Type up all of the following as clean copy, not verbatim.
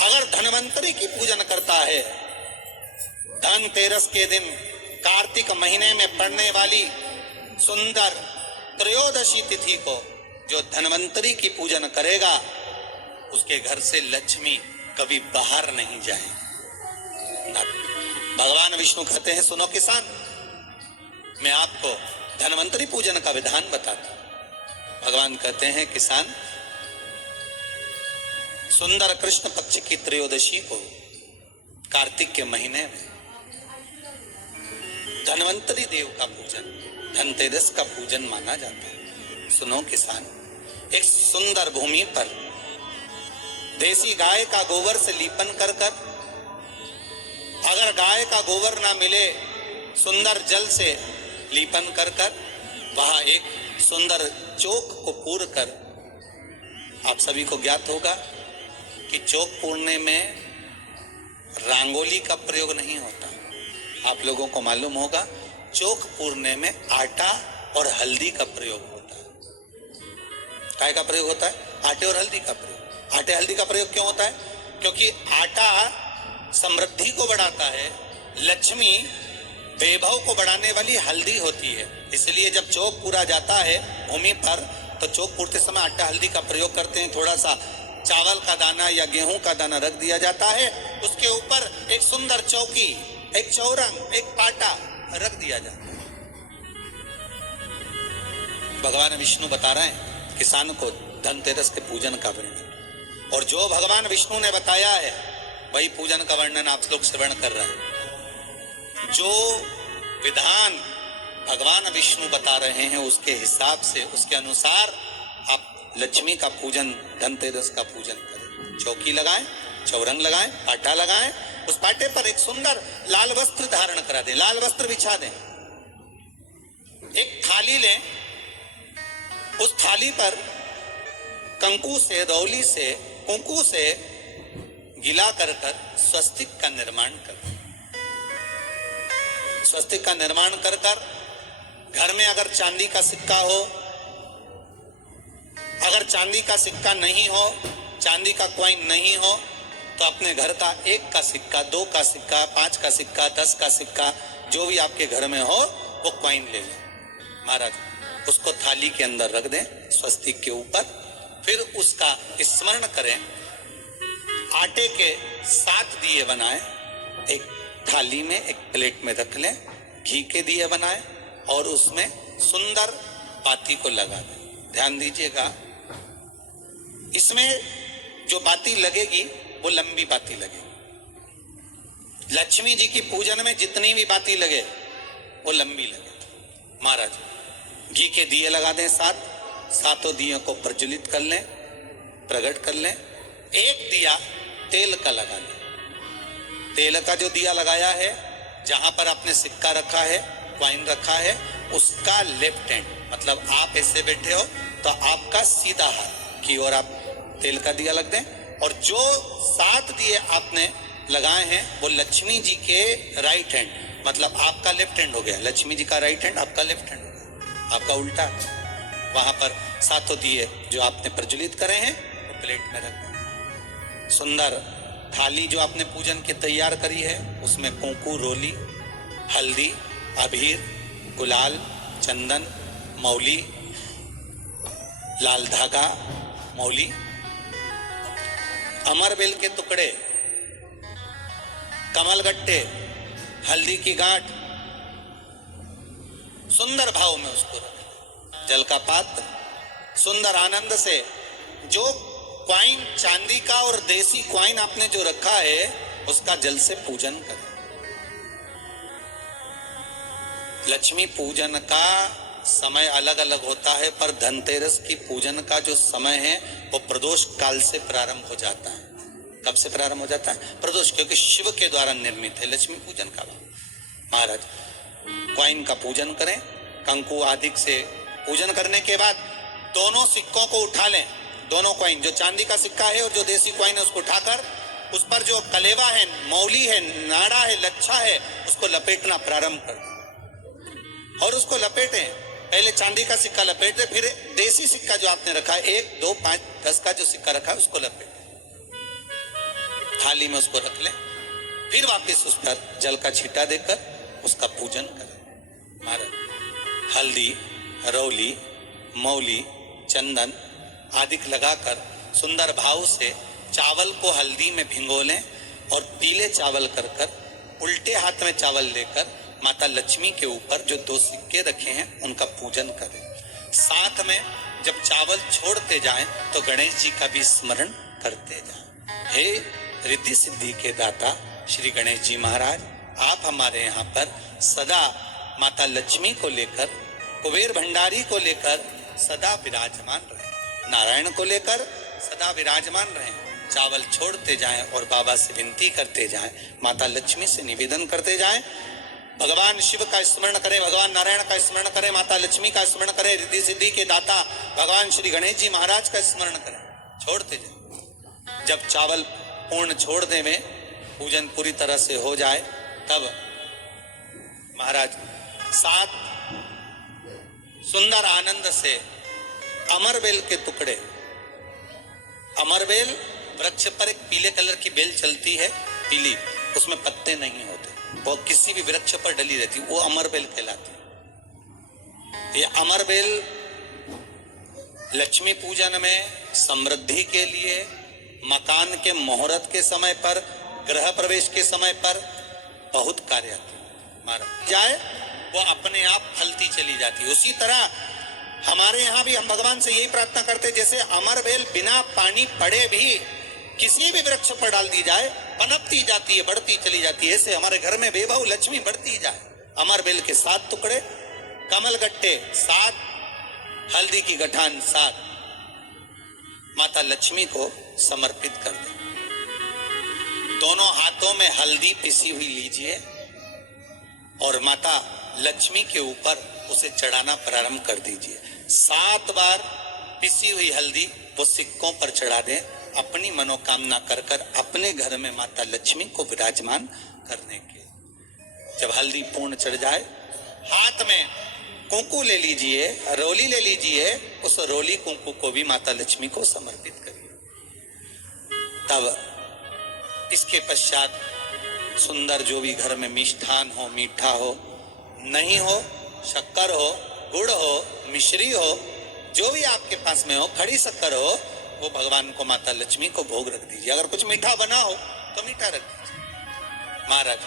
अगर धनवंतरी की पूजन करता है, धनतेरस के दिन कार्तिक महीने में पड़ने वाली सुंदर त्रयोदशी तिथि को जो धनवंतरी की पूजन करेगा, उसके घर से लक्ष्मी कभी बाहर नहीं जाए। भगवान विष्णु कहते हैं, सुनो किसान, मैं आपको धनवंतरी पूजन का विधान बताता हूं। भगवान कहते हैं, किसान, सुंदर कृष्ण पक्ष की त्रयोदशी को कार्तिक के महीने में धनवंतरी देव का पूजन, धनतेरस का पूजन माना जाता है। सुनो किसान, एक सुंदर भूमि पर देसी गाय का गोबर से लीपन कर कर, अगर गाय का गोबर ना मिले, सुंदर जल से लीपन कर कर वहां एक सुंदर चौक को पूर कर, आप सभी को ज्ञात होगा कि चौक पूरने में रंगोली का प्रयोग नहीं होता। आप लोगों को मालूम होगा, चौक पूरने में आटा और हल्दी का प्रयोग होता है। काय का प्रयोग होता है? आटे और हल्दी का प्रयोग। आटे हल्दी का प्रयोग क्यों होता है? क्योंकि आटा समृद्धि को बढ़ाता है, लक्ष्मी वैभव को बढ़ाने वाली हल्दी होती है। इसलिए जब चौक पूरा जाता है भूमि पर, तो चौक पूरते समय आटा हल्दी का प्रयोग करते हैं। थोड़ा सा चावल का दाना या गेहूं का दाना रख दिया जाता है, उसके ऊपर एक सुंदर चौकी, एक चौरंग, एक पाटा रख दिया जाता है। भगवान विष्णु बता रहे हैं किसान को धनतेरस के पूजन का वर्णन, और जो भगवान विष्णु ने बताया है वही पूजन का वर्णन आप लोग श्रवण कर रहे हैं। जो विधान भगवान विष्णु बता रहे हैं, उसके हिसाब से, उसके अनुसार आप लक्ष्मी का पूजन, धनतेरस का पूजन करें। चौकी लगाएं, चौरंग लगाएं, पाटा लगाएं, उस पाटे पर एक सुंदर लाल वस्त्र धारण करा दें, लाल वस्त्र बिछा दें। एक थाली लें, उस थाली पर कंकु से, रौली से, कुंकू से गिला कर कर स्वस्तिक का निर्माण करें। स्वस्तिक का निर्माण कर कर घर में अगर चांदी का सिक्का हो, अगर चांदी का सिक्का नहीं हो, चांदी का कॉइन नहीं हो, तो अपने घर का 1 का सिक्का, 2 का सिक्का, 5 का सिक्का, 10 का सिक्का, जो भी आपके घर में हो वो कॉइन ले लें महाराज, उसको थाली के अंदर रख दें स्वस्तिक के ऊपर। फिर उसका स्मरण करें, आटे के 7 दिए बनाएं, एक थाली में, एक प्लेट में रख लें, घी के दिए बनाएं और उसमें सुंदर बाती को लगा दें। ध्यान दीजिएगा, इसमें जो बाती लगेगी वो लंबी बाती लगेगी। लक्ष्मी जी की पूजन में जितनी भी बाती लगे वो लंबी लगे। महाराज, घी के दिए लगा दें 7, सातों दियों को प्रज्वलित कर लें, प्रकट कर लें। एक दिया तेल का लगा लें। तेल का जो दिया लगाया है, जहां पर आपने सिक्का रखा है, कॉइन रखा है, उसका लेफ्ट हैंड, मतलब आप ऐसे बैठे हो तो आपका सीधा हाथ की ओर आप तेल का दिया लग दें। और जो 7 दिए आपने लगाए हैं वो लक्ष्मी जी के राइट हैंड, मतलब आपका लेफ्ट हैंड हो गया, लक्ष्मी जी का राइट हैंड, आपका लेफ्ट हैंड हो गया, आपका उल्टा। वहां पर 7 दिए जो आपने प्रज्वलित करे हैं वो प्लेट में रख दें। सुंदर थाली जो आपने पूजन की तैयार करी है, उसमें कुंकू, रोली, हल्दी, अबीर, गुलाल, चंदन, मौली, लाल धागा, मौली, अमरबेल के टुकड़े, कमलगट्टे, हल्दी की गांठ, सुंदर भाव में उसको रखें। जल का पात्र, सुंदर आनंद से जो क्वाइन चांदी का और देसी क्वाइन आपने जो रखा है उसका जल से पूजन करें। लक्ष्मी पूजन का समय अलग अलग होता है, पर धनतेरस की पूजन का जो समय है वो प्रदोष काल से प्रारंभ हो जाता है। कब से प्रारंभ हो जाता है? प्रदोष, क्योंकि शिव के द्वारा निर्मित है लक्ष्मी पूजन का। महाराज, कॉइन का पूजन करें, कंकु आदि से पूजन करने के बाद दोनों सिक्कों को उठा लें। दोनों कॉइन, जो चांदी का सिक्का है और जो देसी कॉइन है, उसको उठाकर उस पर जो कलेवा है, मौली है, नाड़ा है, लच्छा है, उसको लपेटना प्रारंभ कर और उसको लपेटें। पहले चांदी का सिक्का लपेट दे, फिर देसी सिक्का जो आपने रखा है 1, 2, 5, 10 का जो सिक्का रखा है उसको लपेट थाली में उसको रख ले, फिर वापस उस पर जल का छींटा देकर उसका पूजन करें। महाराज हल्दी, रौली, मौली, चंदन आदि लगाकर सुंदर भाव से चावल को हल्दी में भिगो लें और पीले चावल कर कर उल्टे हाथ में चावल लेकर माता लक्ष्मी के ऊपर जो 2 सिक्के रखे हैं उनका पूजन करें। साथ में जब चावल छोड़ते जाएं तो गणेश जी का भी स्मरण करते जाएं। हे रिद्धि सिद्धि के दाता श्री गणेश जी महाराज, आप हमारे यहाँ पर सदा माता लक्ष्मी को लेकर, कुबेर भंडारी को लेकर सदा विराजमान रहे, नारायण को लेकर सदा विराजमान रहे। चावल छोड़ते जाएं और बाबा से विनती करते जाएं, माता लक्ष्मी से निवेदन करते जाएं, भगवान शिव का स्मरण करें, भगवान नारायण का स्मरण करें, माता लक्ष्मी का स्मरण करें, रिद्धि सिद्धि के दाता भगवान श्री गणेश जी महाराज का स्मरण करें, छोड़ते जाएं। जब चावल पूर्ण छोड़ दे में पूजन पूरी तरह से हो जाए तब महाराज 7 सुंदर आनंद से अमरबेल के टुकड़े, अमरबेल वृक्ष पर एक पीले कलर की बेल चलती है, पीली, उसमें पत्ते नहीं होते, वो किसी भी वृक्ष पर डली रहती, वो अमरबेल कहलाती। ये अमरबेल लक्ष्मी पूजन में, समृद्धि के लिए, मकान के मुहूर्त के समय पर, गृह प्रवेश के समय पर बहुत कार्य आती जाए, वो अपने आप फलती चली जाती। उसी तरह हमारे यहाँ भी हम भगवान से यही प्रार्थना करते, जैसे अमरबेल बिना पानी पड़े भी किसी भी वृक्ष पर डाल दी जाए पनपती जाती है, बढ़ती चली जाती है, ऐसे हमारे घर में बेबहू लक्ष्मी बढ़ती जाए। अमरबेल के 7 टुकड़े, कमल गट्टे 7, हल्दी की गठान 7 माता लक्ष्मी को समर्पित कर दें। दोनों हाथों में हल्दी पिसी हुई लीजिए और माता लक्ष्मी के ऊपर उसे चढ़ाना प्रारंभ कर दीजिए। 7 बार पिसी हुई हल्दी वो सिक्कों पर चढ़ा दें, अपनी मनोकामना कर कर अपने घर में माता लक्ष्मी को विराजमान करने के। जब हल्दी पूर्ण चढ़ जाए, हाथ में कुंकू ले लीजिए, रोली ले लीजिए, उस रोली कुंकू को भी माता लक्ष्मी को समर्पित करिए। तब इसके पश्चात सुंदर जो भी घर में मिष्ठान हो, मीठा हो, नहीं हो, शक्कर हो, गुड़ हो, मिश्री हो, जो भी आपके पास में हो, खड़ी शक्कर हो, वो भगवान को, माता लक्ष्मी को भोग रख दीजिए। अगर कुछ मीठा बना हो तो मीठा रख दीजिए। महाराज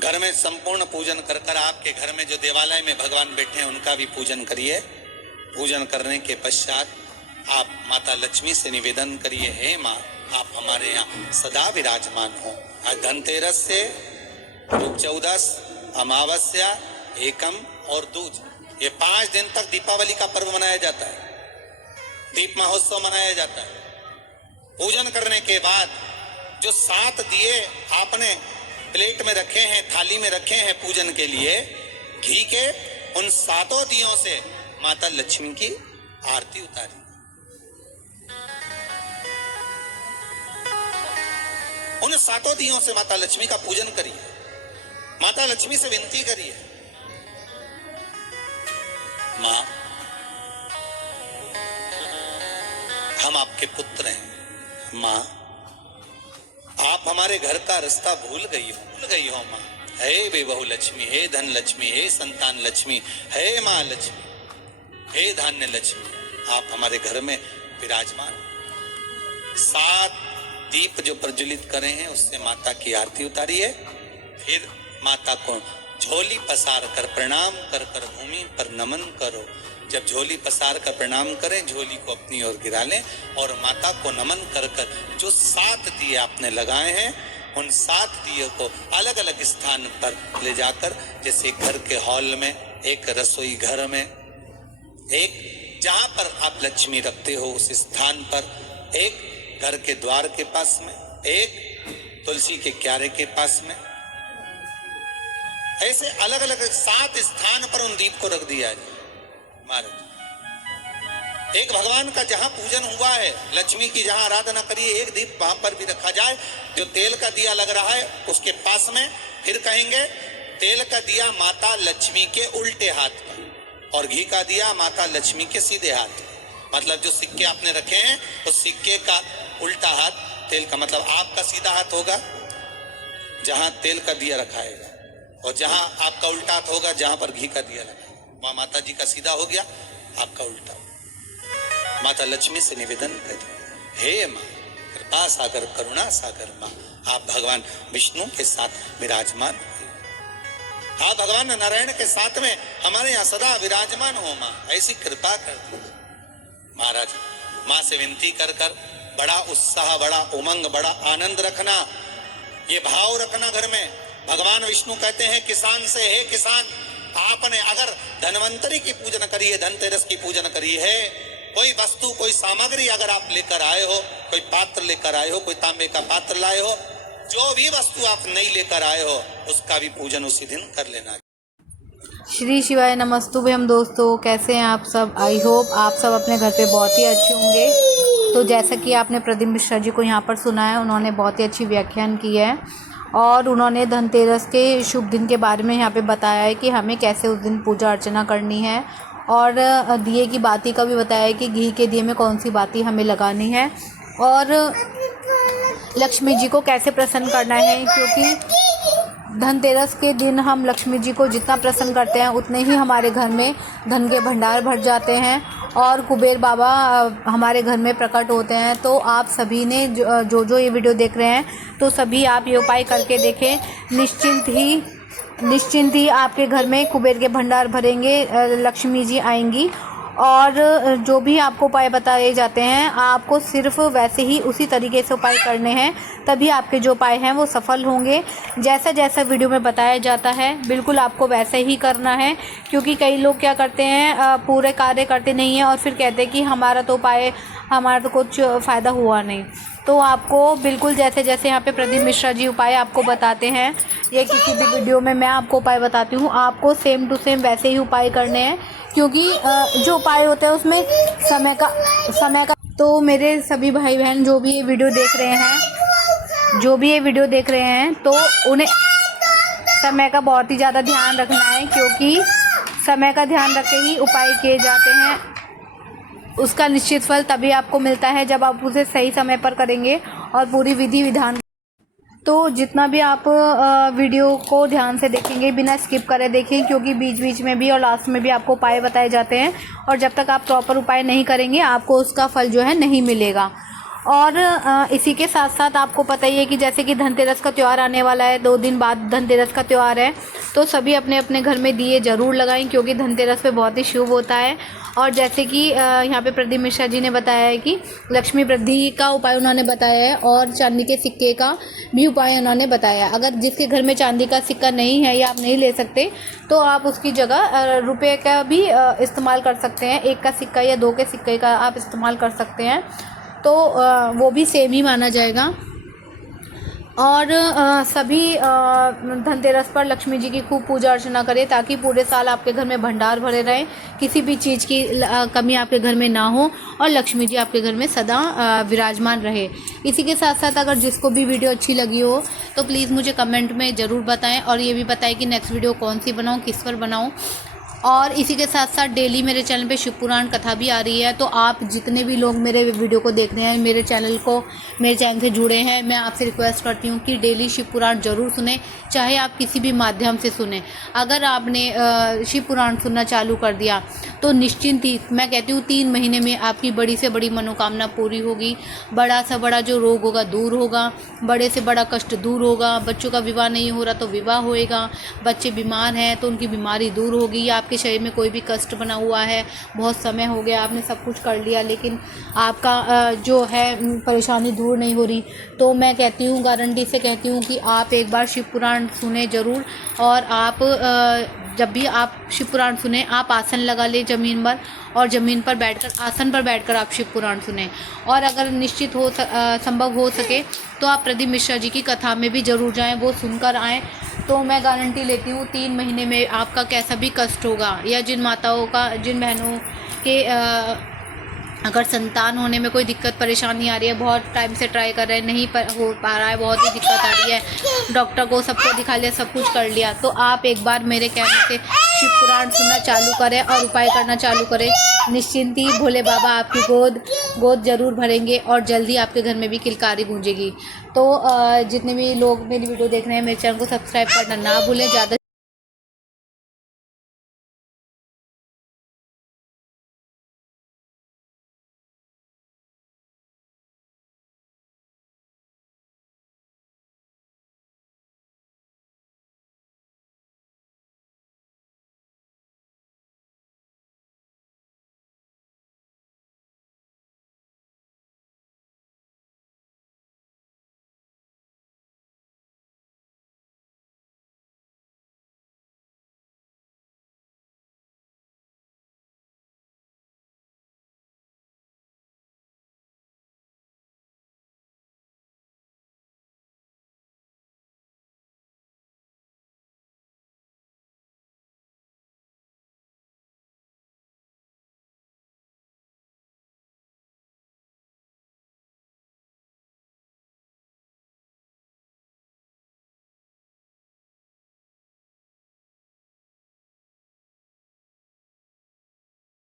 घर में संपूर्ण पूजन कर कर आपके घर में जो देवालय में भगवान बैठे हैं उनका भी पूजन करिए। पूजन करने के पश्चात आप माता लक्ष्मी से निवेदन करिए, हे माँ, आप हमारे यहाँ सदा विराजमान हो। आज धनतेरस से रूप 14, अमावस्या, एकम और दूज, ये 5 दिन तक दीपावली का पर्व मनाया जाता है, दीप महोत्सव मनाया जाता है। पूजन करने के बाद जो 7 दिए आपने प्लेट में रखे हैं, थाली में रखे हैं पूजन के लिए, घी के उन 7 दियों से माता लक्ष्मी की आरती उतारी। उन 7 दियों से माता लक्ष्मी का पूजन करिए, माता लक्ष्मी से विनती करिए, माँ हम आपके पुत्र हैं, माँ आप हमारे घर का रास्ता भूल गई हो माँ। हे बेबहू लक्ष्मी, हे धन लक्ष्मी, हे संतान लक्ष्मी, हे माँ लक्ष्मी, हे धान्य लक्ष्मी, आप हमारे घर में विराजमान। 7 दीप जो प्रज्वलित करे हैं उससे माता की आरती उतारिए। फिर माता को झोली पसार कर प्रणाम कर कर भूमि पर नमन करो। जब झोली पसार कर प्रणाम करें, झोली को अपनी ओर गिरा लें और माता को नमन कर कर जो 7 दिए आपने लगाए हैं उन 7 दिए को अलग अलग स्थान पर ले जाकर, जैसे घर के हॉल में, एक रसोई घर में, एक जहां पर आप लक्ष्मी रखते हो उस स्थान पर, एक घर के द्वार के पास में, एक तुलसी के क्यारे के पास में, ऐसे अलग अलग 7 स्थान पर उन दीप को रख दिया है। महाराज एक भगवान का जहां पूजन हुआ है, लक्ष्मी की जहां आराधना करिए, एक दीप वहां पर भी रखा जाए। जो तेल का दिया लग रहा है उसके पास में, फिर कहेंगे तेल का दिया माता लक्ष्मी के उल्टे हाथ पर और घी का दिया माता लक्ष्मी के सीधे हाथ। मतलब जो सिक्के आपने रखे हैं उस सिक्के का उल्टा हाथ तेल का, मतलब आपका सीधा हाथ होगा जहां तेल का दिया रखाएगा, और जहां आपका उल्टा हाथ होगा जहां पर घी का दिया रखा, वहां माता जी का सीधा हो गया, आपका उल्टा। माता लक्ष्मी से निवेदन करें, हे माँ कृपा सागर करुणा सागर माँ, आप भगवान विष्णु के साथ विराजमान हो, आप भगवान नारायण के साथ में हमारे यहाँ सदा विराजमान हो माँ, ऐसी कृपा कर दीजिए। महाराज माँ से विनती कर कर बड़ा उत्साह, बड़ा उमंग, बड़ा आनंद रखना, ये भाव रखना घर में। भगवान विष्णु कहते हैं किसान से, हे किसान, आपने अगर धनवंतरी की पूजन करी है, धनतेरस की पूजन करी है, कोई वस्तु कोई सामग्री अगर आप लेकर आए हो, कोई पात्र लेकर आए हो, कोई तांबे का पात्र लाए हो, जो भी वस्तु आप नहीं लेकर आए हो उसका भी पूजन उसी दिन कर लेना। श्री शिवाय नमस्तुभ्यम। दोस्तों कैसे हैं आप सब? आई होप आप सब अपने घर पे बहुत ही अच्छे होंगे। तो जैसा कि आपने प्रदीप मिश्रा जी को यहाँ पर सुना है, उन्होंने बहुत ही अच्छी व्याख्यान की है और उन्होंने धनतेरस के शुभ दिन के बारे में यहाँ पे बताया है कि हमें कैसे उस दिन पूजा अर्चना करनी है, और दिए की बाती का भी बताया है कि घी के दिए में कौन सी बाती हमें लगानी है, और लक्ष्मी जी को कैसे प्रसन्न करना है, क्योंकि धनतेरस के दिन हम लक्ष्मी जी को जितना प्रसन्न करते हैं उतने ही हमारे घर में धन के भंडार भर जाते हैं और कुबेर बाबा हमारे घर में प्रकट होते हैं। तो आप सभी ने जो ये वीडियो देख रहे हैं तो सभी आप ये उपाय करके देखें, निश्चिंत ही आपके घर में कुबेर के भंडार भरेंगे, लक्ष्मी जी आएंगी। और जो भी आपको उपाय बताए जाते हैं आपको सिर्फ वैसे ही उसी तरीके से उपाय करने हैं, तभी आपके जो उपाय हैं वो सफल होंगे। जैसा जैसा वीडियो में बताया जाता है बिल्कुल आपको वैसे ही करना है, क्योंकि कई लोग क्या करते हैं पूरे कार्य करते नहीं हैं और फिर कहते हैं कि हमारा तो कुछ फ़ायदा हुआ नहीं। तो आपको बिल्कुल जैसे जैसे यहाँ पे प्रदीप मिश्रा जी उपाय आपको बताते हैं, ये किसी भी वीडियो में मैं आपको उपाय बताती हूँ, आपको सेम टू सेम वैसे ही उपाय करने हैं, क्योंकि जो उपाय होते हैं उसमें समय का तो मेरे सभी भाई बहन जो भी ये वीडियो देख रहे हैं तो उन्हें समय का बहुत ही ज़्यादा ध्यान रखना है, क्योंकि समय का ध्यान रख के ही उपाय किए जाते हैं। उसका निश्चित फल तभी आपको मिलता है जब आप उसे सही समय पर करेंगे और पूरी विधि विधान। तो जितना भी आप वीडियो को ध्यान से देखेंगे, बिना स्किप करे देखें, क्योंकि बीच बीच में भी और लास्ट में भी आपको उपाय बताए जाते हैं, और जब तक आप प्रॉपर उपाय नहीं करेंगे आपको उसका फल जो है नहीं मिलेगा। और इसी के साथ साथ आपको पता ही है कि जैसे कि धनतेरस का त्यौहार आने वाला है, 2 दिन बाद धनतेरस का त्यौहार है, तो सभी अपने अपने घर में दिए ज़रूर लगाएं, क्योंकि धनतेरस पे बहुत ही शुभ होता है। और जैसे कि यहाँ पे प्रदीप मिश्रा जी ने बताया है कि लक्ष्मी वृद्धि का उपाय उन्होंने बताया है, और चांदी के सिक्के का भी उपाय उन्होंने बताया है। अगर जिसके घर में चांदी का सिक्का नहीं है या आप नहीं ले सकते तो आप उसकी जगह रुपये का भी इस्तेमाल कर सकते हैं, 1 का सिक्का या 2 के सिक्के का आप इस्तेमाल कर सकते हैं, तो वो भी सेम ही माना जाएगा। और सभी धनतेरस पर लक्ष्मी जी की खूब पूजा अर्चना करें, ताकि पूरे साल आपके घर में भंडार भरे रहें, किसी भी चीज़ की कमी आपके घर में ना हो और लक्ष्मी जी आपके घर में सदा विराजमान रहे। इसी के साथ साथ अगर जिसको भी वीडियो अच्छी लगी हो तो प्लीज़ मुझे कमेंट में ज़रूर बताएं, और ये भी बताएं कि नेक्स्ट वीडियो कौन सी बनाऊँ, किस पर बनाऊँ। और इसी के साथ साथ डेली मेरे चैनल पे शिव पुराण कथा भी आ रही है, तो आप जितने भी लोग मेरे वीडियो को देख रहे हैं, मेरे चैनल से जुड़े हैं, मैं आपसे रिक्वेस्ट करती हूँ कि डेली शिव पुराण ज़रूर सुने, चाहे आप किसी भी माध्यम से सुने। अगर आपने शिव पुराण सुनना चालू कर दिया तो निश्चिंत ही मैं कहती हूँ 3 महीने में आपकी बड़ी से बड़ी मनोकामना पूरी होगी, बड़ा से बड़ा जो रोग होगा दूर होगा, बड़े से बड़ा कष्ट दूर होगा, बच्चों का विवाह नहीं हो रहा तो विवाह होएगा, बच्चे बीमार हैं तो उनकी बीमारी दूर होगी, या आपके शरीर में कोई भी कष्ट बना हुआ है, बहुत समय हो गया आपने सब कुछ कर लिया लेकिन आपका जो है परेशानी दूर नहीं हो रही, तो मैं कहती हूँ, गारंटी से कहती हूँ कि आप एक बार शिव पुराण सुने ज़रूर। और आप जब भी आप शिव पुराण सुने आप आसन लगा लें ज़मीन पर, और ज़मीन पर बैठकर आसन पर बैठकर आप शिव पुराण सुने। और अगर निश्चित हो संभव हो सके तो आप प्रदीप मिश्रा जी की कथा में भी ज़रूर जाएं, वो सुनकर आएँ, तो मैं गारंटी लेती हूँ 3 महीने में आपका कैसा भी कष्ट होगा, या जिन माताओं का, जिन बहनों के अगर संतान होने में कोई दिक्कत परेशानी आ रही है, बहुत टाइम से ट्राई कर रहे हैं, नहीं हो पा रहा है, बहुत ही दिक्कत आ रही है, डॉक्टर को सबको दिखा लिया, सब कुछ कर लिया, तो आप एक बार मेरे कहने से शिव पुराण सुनना चालू करें और उपाय करना चालू करें। निश्चिंत ही भोले बाबा आपकी गोद जरूर भरेंगे और जल्दी आपके घर में भी किलकारी गूंजेगी। तो जितने भी लोग मेरी वीडियो देख रहे हैं, मेरे चैनल को सब्सक्राइब करना ना भूलें। ज़्यादा